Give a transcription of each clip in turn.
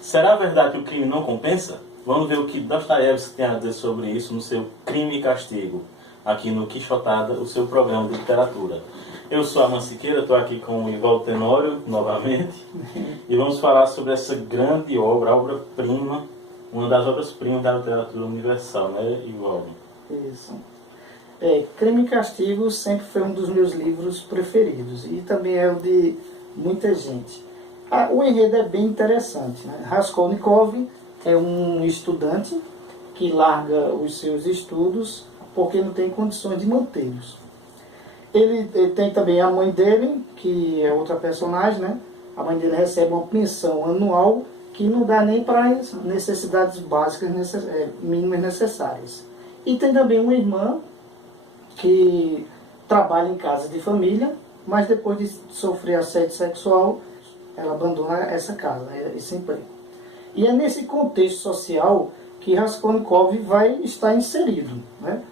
Será verdade que o crime não compensa? Vamos ver o que Dostoiévski tem a dizer sobre isso no seu Crime e Castigo, aqui no Quixotada, o seu programa de literatura. Eu sou Armando Siqueira, estou aqui com o Ivaldo Tenório, novamente, e vamos falar sobre essa grande obra, a obra-prima, uma das obras-primas da literatura universal, né, Ivaldo? Isso. Crime e Castigo sempre foi um dos meus livros preferidos, e também é o de muita gente. O enredo é bem interessante, né? Raskolnikov é um estudante que larga os seus estudos porque não tem condições de mantê-los. Ele tem também a mãe dele, que é outra personagem, né? A mãe dele recebe uma pensão anual que não dá nem para as necessidades básicas, mínimas necessárias. E tem também uma irmã que trabalha em casa de família, mas depois de sofrer assédio sexual, ela abandona essa casa, esse emprego. E é nesse contexto social que Raskolnikov vai estar inserido, né?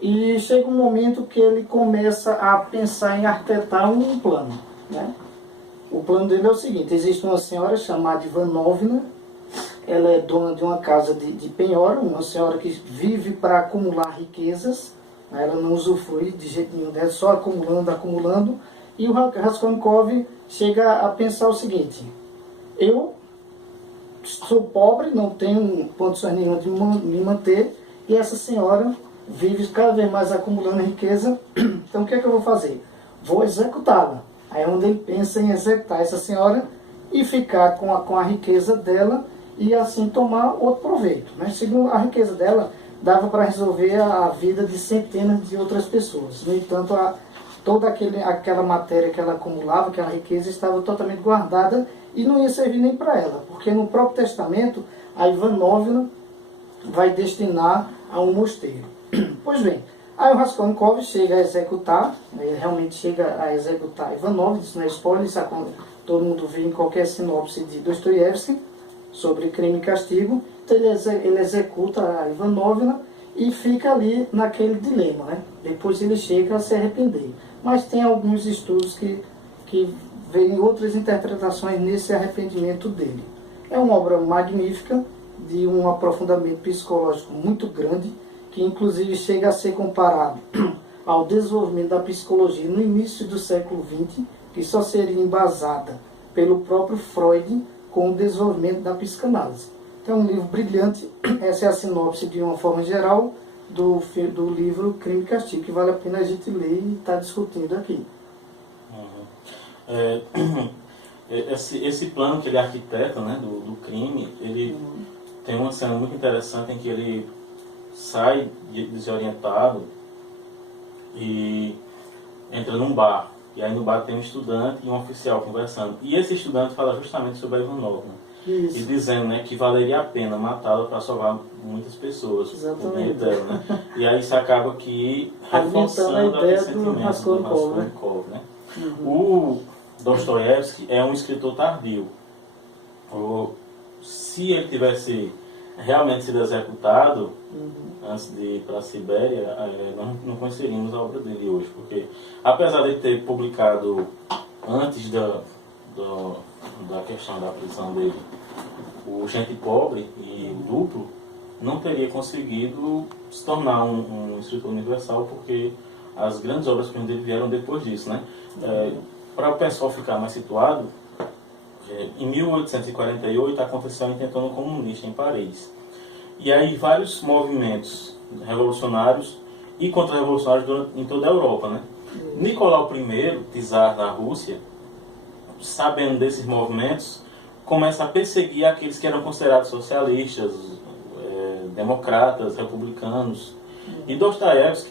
E chega um momento que ele começa a pensar em arquitetar um plano, né? O plano dele é o seguinte: existe uma senhora chamada Ivanovna, ela é dona de uma casa de penhora, uma senhora que vive para acumular riquezas, né? Ela não usufrui de jeito nenhum dela, só acumulando, e o Raskolnikov chega a pensar o seguinte: eu sou pobre, não tenho condições nenhuma de me manter, e essa senhora vive cada vez mais acumulando riqueza, então o que é que eu vou fazer? Vou executá-la. Aí é onde ele pensa em executar essa senhora e ficar com a riqueza dela e assim tomar outro proveito, né? Segundo a riqueza dela, dava para resolver a vida de centenas de outras pessoas. No entanto, toda aquela matéria que ela acumulava, aquela riqueza, estava totalmente guardada e não ia servir nem para ela, porque no próprio testamento, a Ivanovna vai destinar a um mosteiro. Pois bem, aí o Raskolnikov chega a executar, ele realmente chega a executar Ivanov, isso não é spoiler, isso todo mundo vê em qualquer sinopse de Dostoiévski sobre Crime e Castigo. Então ele executa a Ivanovna e fica ali naquele dilema, né? Depois ele chega a se arrepender. Mas tem alguns estudos que veem outras interpretações nesse arrependimento dele. É uma obra magnífica, de um aprofundamento psicológico muito grande, que inclusive chega a ser comparado ao desenvolvimento da psicologia no início do século XX, que só seria embasada pelo próprio Freud com o desenvolvimento da psicanálise. Então é um livro brilhante. Essa é a sinopse de uma forma geral do livro Crime e Castigo, que vale a pena a gente ler e estar discutindo aqui. Esse plano que ele arquiteta, né, do crime, ele tem uma cena muito interessante em que ele sai desorientado e entra num bar. E aí no bar tem um estudante e um oficial conversando. E esse estudante fala justamente sobre a Ivanovna. Isso. E dizendo, né, que valeria a pena matá-la para salvar muitas pessoas. Exatamente. Dela, né? E aí isso acaba que reforçando a ideia sentimento do Raskolnikov, né? O Dostoiévski é um escritor tardio. Se ele tivesse realmente sido executado antes de ir para a Sibéria, nós não conheceríamos a obra dele hoje, porque apesar de ele ter publicado antes da questão da prisão dele o Gente Pobre e o Duplo, não teria conseguido se tornar um escritor universal, porque as grandes obras dele vieram depois disso, né? Para o pessoal ficar mais situado, em 1848 aconteceu a Intentona Comunista em Paris. E aí vários movimentos revolucionários e contra-revolucionários em toda a Europa, né? Nicolau I, czar da Rússia, sabendo desses movimentos, começa a perseguir aqueles que eram considerados socialistas, democratas, republicanos. E Dostoiévski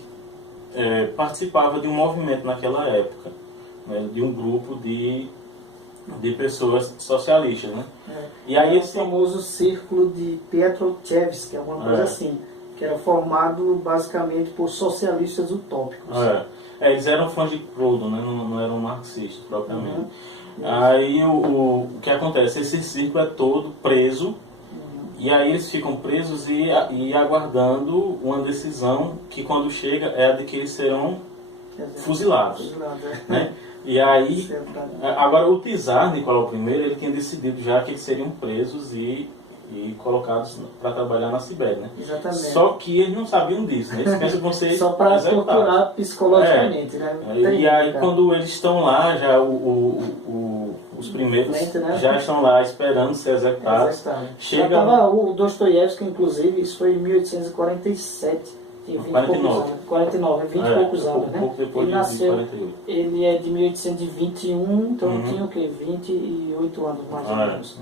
participava de um movimento naquela época, né, de um grupo de pessoas socialistas, né? E aí esse famoso círculo de Petrotchevsky, alguma coisa assim, que era formado basicamente por socialistas utópicos. Eles eram fãs de Proudhon, né? Não eram marxistas propriamente. Aí o que acontece? Esse círculo é todo preso, e aí eles ficam presos e aguardando uma decisão que, quando chega, é a de que eles serão fuzilados, né? E aí, agora o czar Nicolau I, ele tinha decidido já que eles seriam presos e colocados para trabalhar na Sibéria, né? Exatamente. Só que eles não sabiam disso, né? Eles pensam que vão ser só para torturar psicologicamente, né? E aí quando eles estão lá, já os primeiros frente, né? Já estão lá esperando ser executados. Chega o Dostoiévski, inclusive, isso foi em 1847. Tinha 20 49, 20 e poucos anos, né? Pouco depois ele nasceu, de 48. Ele é de 1821, então tinha o quê? 28 anos mais ou menos.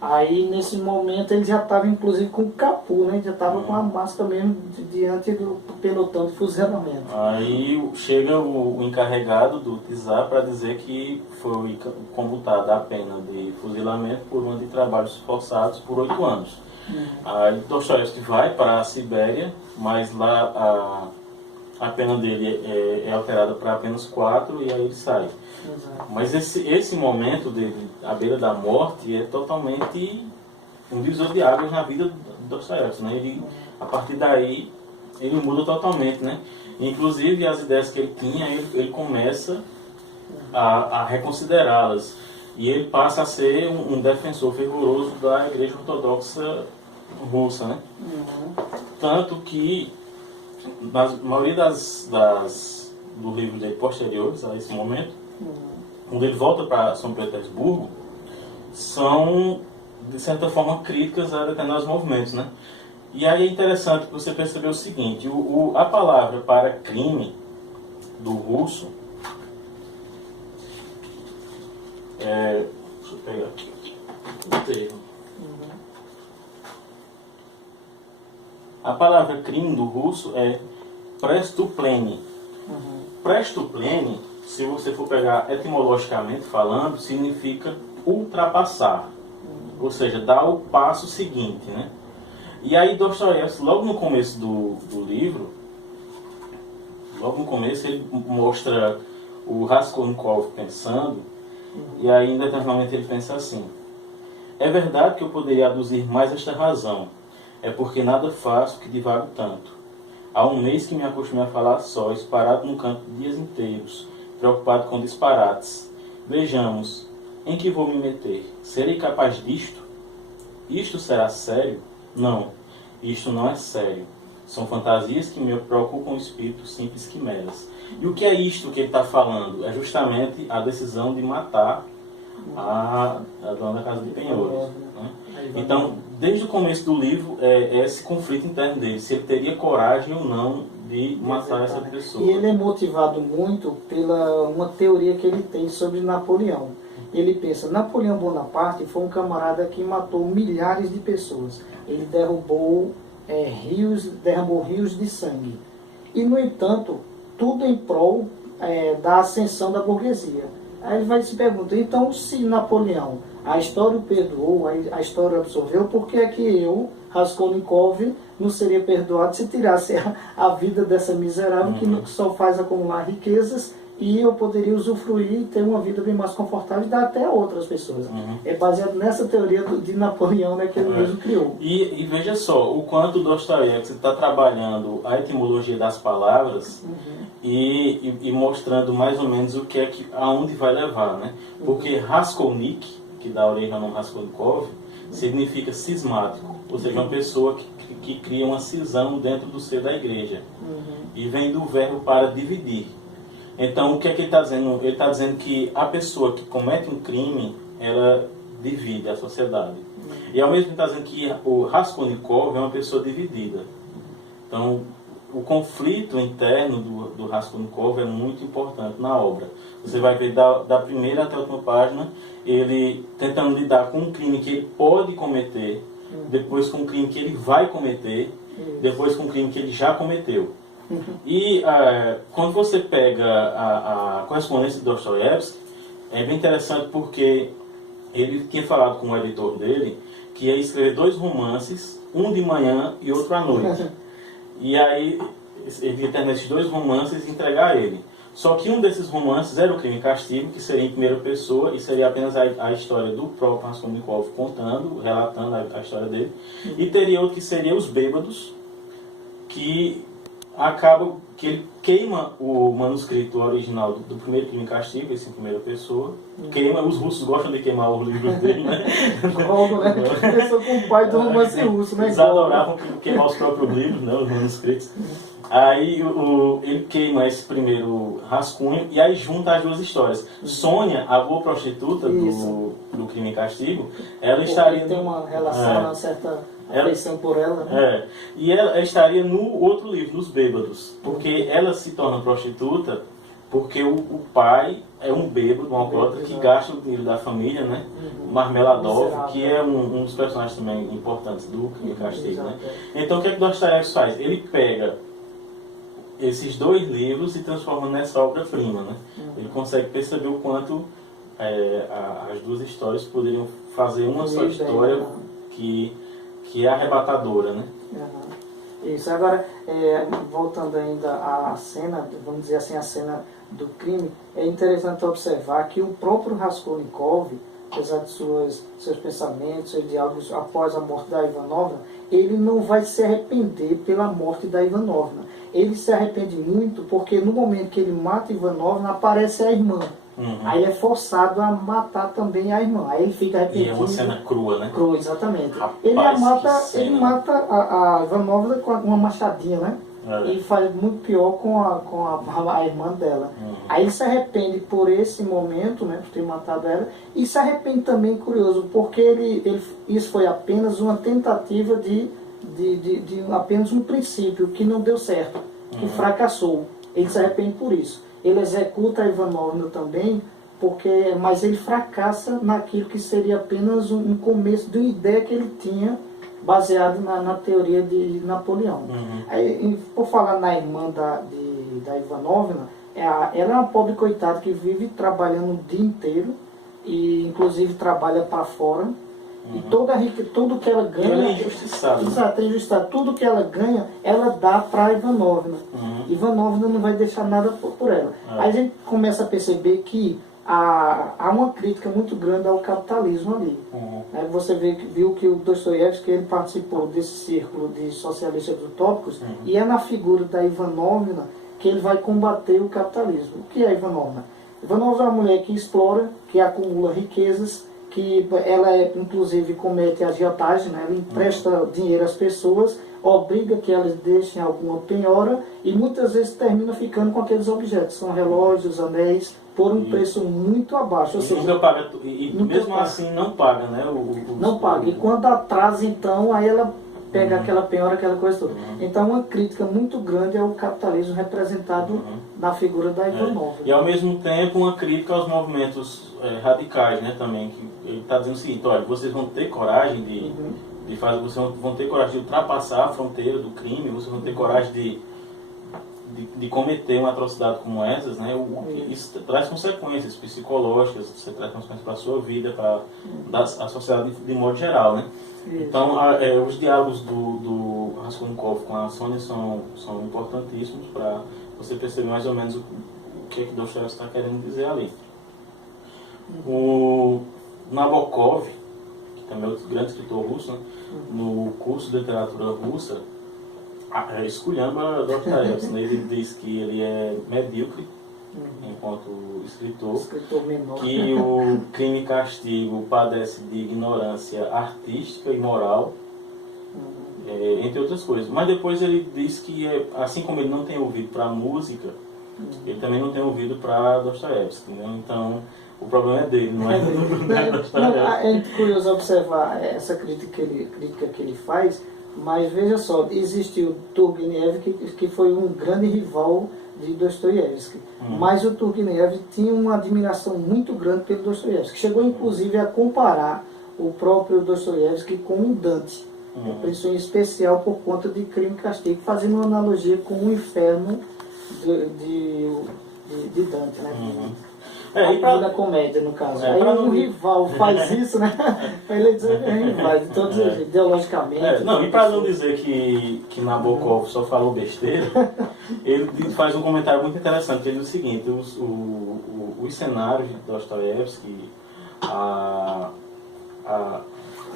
Aí, nesse momento, ele já estava, inclusive, com o capu, né? Ele já estava com a máscara mesmo diante do pelotão de fuzilamento. Aí chega o encarregado do czar para dizer que foi computada a pena de fuzilamento por um ano de trabalhos forçados por 8 anos. Aí Dostoiévski vai para a Sibéria, mas lá a pena dele é alterada para apenas 4 e aí ele sai. Exato. Mas esse momento dele, à beira da morte, é totalmente um divisor de águas na vida do Dostoiévski, né? Ele, a partir daí, ele muda totalmente, né? Inclusive, as ideias que ele tinha, ele começa a reconsiderá-las. E ele passa a ser um defensor fervoroso da Igreja Ortodoxa Russa, né? Tanto que, na maioria do livro dele posteriores a esse momento, quando ele volta para São Petersburgo, são, de certa forma, críticas a determinados movimentos, né? E aí é interessante você perceber o seguinte, a palavra para crime do russo, deixa eu pegar aqui o termo. A palavra crime do russo é prestuplenie. Prestuplenie, se você for pegar etimologicamente falando, significa ultrapassar. Ou seja, dar o passo seguinte, né? E aí Dostoiévski, logo no começo do livro, logo no começo ele mostra o Raskolnikov pensando, e aí em determinado momento ele pensa assim: é verdade que eu poderia aduzir mais esta razão, é porque nada faço que divago tanto. Há um mês que me acostumei a falar sós, parado no canto dias inteiros, preocupado com disparates. Vejamos, em que vou me meter? Serei capaz disto? Isto será sério? Não, isto não é sério. São fantasias que me preocupam o espírito simples quimeras. E o que é isto que ele está falando? É justamente a decisão de matar a dona da casa de penhores, né? Então, desde o começo do livro, é esse conflito interno dele, se ele teria coragem ou não de matar essa pessoa. E ele é motivado muito pela uma teoria que ele tem sobre Napoleão. Ele pensa, Napoleão Bonaparte foi um camarada que matou milhares de pessoas. Ele derrubou rios de sangue. E, no entanto, tudo em prol da ascensão da burguesia. Aí ele vai se perguntar, então, se Napoleão, a história o perdoou, a história absorveu, por que é que eu, Raskolnikov, não seria perdoado se tirasse a vida dessa miserável que só faz acumular riquezas, e eu poderia usufruir e ter uma vida bem mais confortável e dar até a outras pessoas. É baseado nessa teoria de Napoleão, né, que ele mesmo criou. E veja só, o quanto Dostoiévski está trabalhando a etimologia das palavras e mostrando mais ou menos o que é aonde vai levar, né? Porque Raskolnik, que dá origem ao nome Raskolnikov, significa cismático, ou seja, uma pessoa que cria uma cisão dentro do ser da igreja. E vem do verbo para dividir. Então, o que é que ele está dizendo? Ele está dizendo que a pessoa que comete um crime, ela divide a sociedade. E ao mesmo tempo está dizendo que o Raskolnikov é uma pessoa dividida. Então, o conflito interno do Raskolnikov é muito importante na obra. Você vai ver da primeira até a última página, ele tentando lidar com um crime que ele pode cometer, depois com um crime que ele vai cometer, depois com um crime que ele já cometeu. E quando você pega a correspondência de Dostoiévski, é bem interessante porque ele tinha falado com o editor dele que ia escrever 2 romances, um de manhã e outro à noite. E aí ele ia terminar esses 2 romances e entregar a ele. Só que um desses romances era o Crime e Castigo, que seria em primeira pessoa e seria apenas a história do próprio Raskolnikov contando, relatando a história dele. E teria outro que seria Os Bêbados, que acaba que ele queima o manuscrito original do primeiro Crime e Castigo, esse em primeira pessoa. Queima, os russos gostam de queimar os livros dele, né? Logo, né? Começou com o pai do romance russo, né? Eles adoravam queimar os próprios livros, né? Os manuscritos. Aí ele queima esse primeiro rascunho e aí junta as duas histórias. Sônia, a boa prostituta do Crime e Castigo, ela estaria... Tem uma relação, uma certa afeição por ela, né? E ela estaria no outro livro, Nos Bêbados, porque ela se torna prostituta porque o pai é um bêbado, um alcoólatra que gasta o dinheiro da família, né? Marmeladov, que é um dos personagens também importantes do Crime e Castigo, né? Então o que é que Dostoiévski faz? Ele pega esses dois livros e transforma nessa obra-prima, né? Ele consegue perceber o quanto as duas histórias poderiam fazer uma só história que é arrebatadora, né? Isso. Agora, voltando ainda à cena, vamos dizer assim, a cena do crime, é interessante observar que o próprio Raskolnikov, apesar de seus pensamentos, seus diálogos após a morte da Ivanovna, ele não vai se arrepender pela morte da Ivanovna. Ele se arrepende muito porque no momento que ele mata Ivanovna, aparece a irmã. Aí é forçado a matar também a irmã. Aí ele fica arrependido. E é uma cena crua, né? Crua, exatamente. Rapaz, ele mata a Ivanovna com uma machadinha, né? E faz muito pior com a irmã dela. Aí ele se arrepende por esse momento, né? Por ter matado ela. E se arrepende também, curioso, porque isso foi apenas uma tentativa de apenas um princípio que não deu certo, que fracassou. Ele se arrepende por isso. Ele executa a Ivanovna também, mas ele fracassa naquilo que seria apenas um começo de uma ideia que ele tinha, baseado na teoria de Napoleão. Aí, por falar na irmã da Ivanovna, ela é uma pobre coitada que vive trabalhando o dia inteiro, e inclusive trabalha para fora. E tudo que ela ganha... Ela é injustiçada. Exato, é injustiçada. Tudo que ela ganha, ela dá para a Ivanovna. Ivanovna não vai deixar nada por ela. Aí a gente começa a perceber que há uma crítica muito grande ao capitalismo ali. Aí você viu que o Dostoiévski ele participou desse círculo de socialistas utópicos, e é na figura da Ivanovna que ele vai combater o capitalismo. O que é a Ivanovna? Ivanovna é uma mulher que explora, que acumula riquezas, que ela inclusive comete agiotagem, né? Ela empresta dinheiro às pessoas, obriga que elas deixem alguma penhora e muitas vezes termina ficando com aqueles objetos, são relógios, anéis, por um preço muito abaixo. Ou seja, nunca paga, mesmo assim não paga, né? Não paga, e quando atrasa então, aí ela pega aquela penhora, aquela coisa toda. Então uma crítica muito grande ao capitalismo representado na figura da Ivanova. E ao mesmo tempo uma crítica aos movimentos radicais, né, também, que ele está dizendo o seguinte: olha, vocês vão ter coragem de fazer, vocês vão ter coragem de ultrapassar a fronteira do crime, vocês vão ter coragem de cometer uma atrocidade como essas, né? Isso traz consequências psicológicas, você traz consequências para a sua vida, para a sociedade de modo geral, né? Então, os diálogos do Raskolnikov com a Sônia são importantíssimos para você perceber mais ou menos o que Dostoiévski está querendo dizer ali. O Nabokov, que também é outro grande escritor russo, né? No curso de literatura russa, esculhamba Dostoiévski, né? Ele diz que ele é medíocre enquanto escritor menor, que o Crime e Castigo padece de ignorância artística e moral, entre outras coisas. Mas depois ele diz que, assim como ele não tem ouvido para música, ele também não tem ouvido para Dostoiévski, né? Então o problema é dele, não é do Dostoiévski. É curioso observar essa crítica que ele faz, mas veja só, existe o Turgenev que foi um grande rival de Dostoiévski, mas o Turgenev tinha uma admiração muito grande pelo Dostoiévski, chegou inclusive a comparar o próprio Dostoiévski com o Dante, em especial por conta de Crime e Castigo, fazendo uma analogia com o inferno de Dante, né? Da comédia, no caso. Aí um rival faz isso, né? Ele dizer que é rival, todos ideologicamente. E para não dizer que Nabokov só falou besteira, ele faz um comentário muito interessante. Ele diz o seguinte: os cenários de Dostoiévski,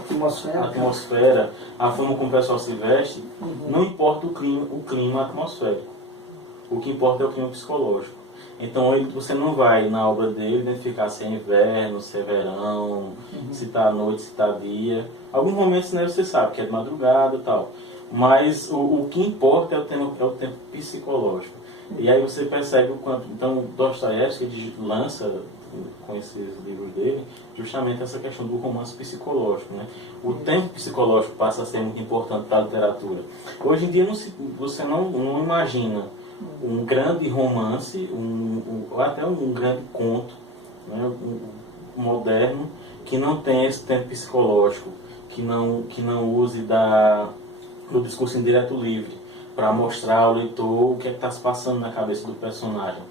atmosfera, a atmosfera, a forma como o pessoal se veste, não importa o clima atmosférico. O que importa é o clima psicológico. Então você não vai na obra dele identificar se é inverno, se é verão, se está à noite, se está dia. Alguns momentos, né, você sabe que é de madrugada e tal. Mas o que importa é o tempo psicológico. E aí você percebe o quanto... Então Dostoiévski lança, com esses livros dele, justamente essa questão do romance psicológico, né? O tempo psicológico passa a ser muito importante para a literatura. Hoje em dia você não imagina um grande romance, ou até um grande conto, né, moderno, que não tenha esse tempo psicológico, que não use do discurso indireto livre, para mostrar ao leitor o que é que está se passando na cabeça do personagem.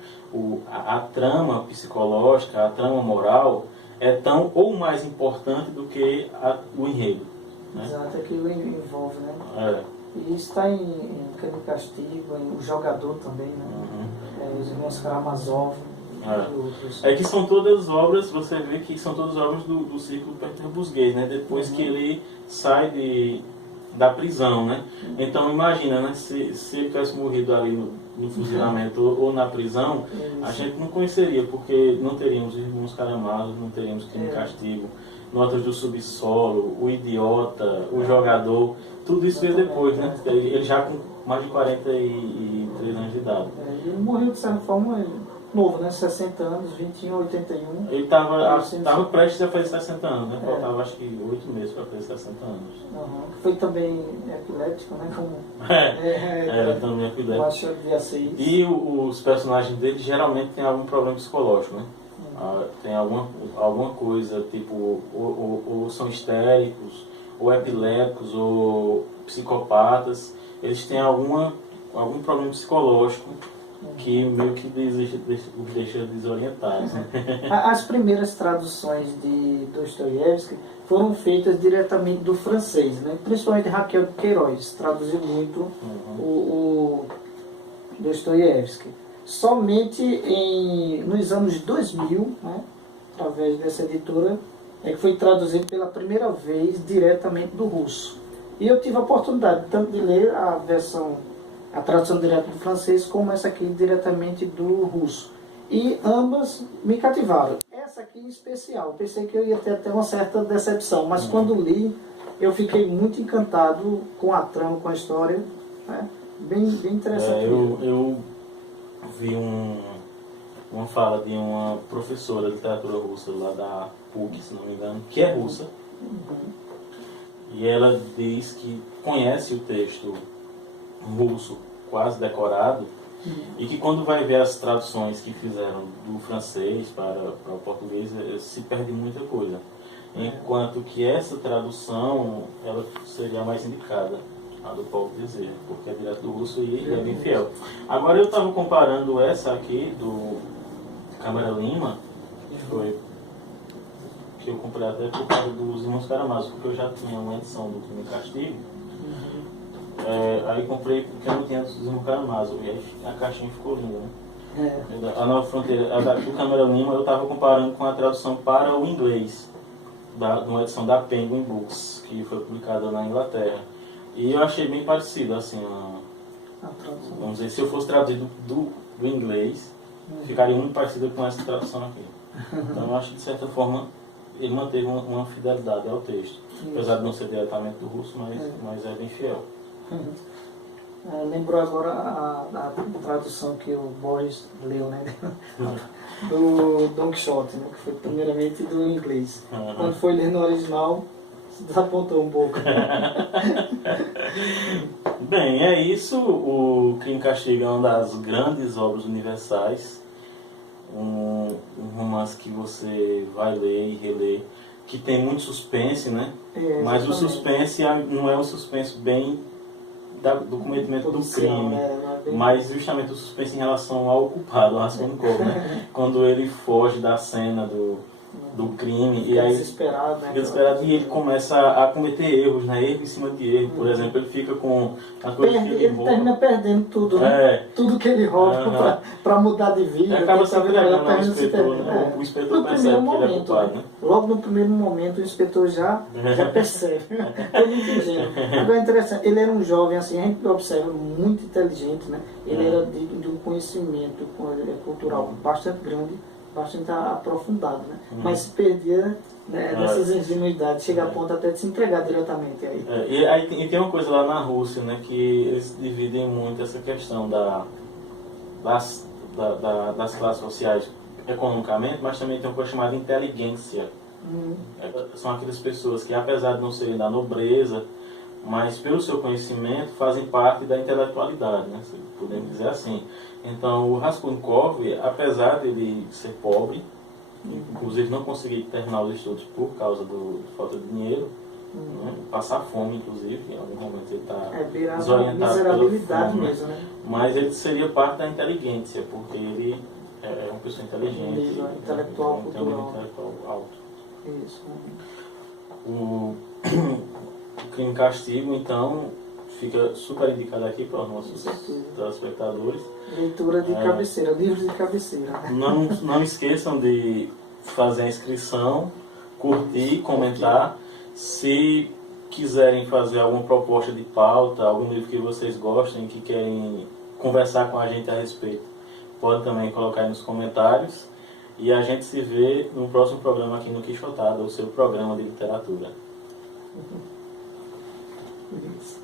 A trama psicológica, a trama moral, é tão ou mais importante do que o enredo. Né? Exato, aquilo envolve, né? É. E isso está em Crime e Castigo, em O Jogador também, né? Os Irmãos Karamazov e outros. É que são todas obras, você vê que são todas obras do círculo petersburguês, né? Depois que ele sai da prisão, né? Então imagina, né? Se ele tivesse morrido ali no fuzilamento ou na prisão, a gente não conheceria, porque não teríamos Irmãos Karamazov, não teríamos Crime e Castigo, Notas do Subsolo, O Idiota, O Jogador, tudo isso veio depois, né? Ele já com mais de 43 anos de idade. Ele morreu de certa forma novo, né? 60 anos, 21, 81. Ele estava prestes a fazer 60 anos, né? Faltava acho que 8 meses para fazer 60 anos. Foi também epilético, né? Como, era também epilético. Acho que devia ser isso. E os personagens dele geralmente têm algum problema psicológico, né? Tem alguma coisa, tipo, ou são histéricos, ou epiléticos, ou psicopatas. Eles têm algum problema psicológico que meio que os deixa desorientados. Né? As primeiras traduções de Dostoiévski foram feitas diretamente do francês, né? Principalmente Raquel de Queiroz traduziu muito o Dostoiévski. Somente nos anos 2000, né, através dessa editora, é que foi traduzido pela primeira vez diretamente do russo. E eu tive a oportunidade tanto de ler a tradução direta do francês, como essa aqui diretamente do russo. E ambas me cativaram. Essa aqui em especial, pensei que eu ia ter até uma certa decepção, mas quando li, eu fiquei muito encantado com a trama, com a história, né? Bem interessante. Eu vi uma fala de uma professora de literatura russa lá da PUC, se não me engano, que é russa, e ela diz que conhece o texto russo quase decorado, e que quando vai ver as traduções que fizeram do francês para o português, se perde muita coisa. Enquanto que essa tradução, ela seria mais indicada, a do Paulo Bezerra, porque é direto do russo e é bem fiel. Agora eu estava comparando essa aqui, do Câmara Lima, que eu comprei até por causa dos Irmãos Karamazov, porque eu já tinha uma edição do Crime e Castigo. Aí comprei porque eu não tinha dos Irmãos Karamazov, e aí a caixinha ficou linda, né? A Nova Fronteira, do Câmara Lima, eu estava comparando com a tradução para o inglês, de uma edição da Penguin Books, que foi publicada na Inglaterra. E eu achei bem parecido, assim, vamos dizer, se eu fosse traduzido do inglês, ficaria muito parecido com essa tradução aqui. Então eu acho que de certa forma ele manteve uma fidelidade ao texto, apesar de não ser diretamente do russo, mas é bem fiel. Lembrou agora a tradução que o Boris leu, né? Do Don Quixote, né? Que foi primeiramente do inglês. Quando foi ler no original, se desapontou um pouco. Bem, é isso. O Crime e Castigo é uma das grandes obras universais. Um romance que você vai ler e reler, que tem muito suspense, né? Mas o suspense não é o suspense bem do cometimento do crime, mas justamente o suspense em relação ao culpado, ao Raskolnikov, né? Quando ele foge da cena do crime, Fica e aí desesperado, né? fica desesperado e ele começa a cometer erros, né? Erro em cima de erro. Por exemplo, ele fica com a coisa que ele Ele rouba. termina perdendo tudo, né? Tudo que ele rouba para mudar de vida. Acaba se entregando ao perde, inspetor, né? O inspetor no percebe primeiro que ele é momento, culpado, né? Logo no primeiro momento o inspetor já percebe. É muito ingênuo. Agora é interessante, ele era um jovem, assim, a gente observa, muito inteligente, né? Ele era de um conhecimento cultural bastante grande, bastante aprofundado, né? Mas se perdia, né, nessas ingenuidades, chega a ponto até de se entregar diretamente aí. E tem uma coisa lá na Rússia, né, que eles dividem muito essa questão das classes sociais economicamente, mas também tem uma coisa chamada inteligência. São aquelas pessoas que, apesar de não serem da nobreza, mas pelo seu conhecimento fazem parte da intelectualidade, né, se podemos dizer assim. Então o Raskolnikov, apesar de ele ser pobre, inclusive não conseguir terminar os estudos por causa de falta de dinheiro, né, passar fome, inclusive, em algum momento ele está desorientado pela fome, mesmo, né? Mas ele seria parte da inteligência, porque ele é uma pessoa inteligente, intelectual, tem um nível intelectual alto. Isso. O Crime e Castigo, então, fica super indicado aqui para os nossos telespectadores. Leitura de cabeceira, livros de cabeceira. Não esqueçam de fazer a inscrição, curtir, comentar. Se quiserem fazer alguma proposta de pauta, algum livro que vocês gostem, que querem conversar com a gente a respeito, pode também colocar aí nos comentários. E a gente se vê no próximo programa aqui no Quixotada, o seu programa de literatura. Isso.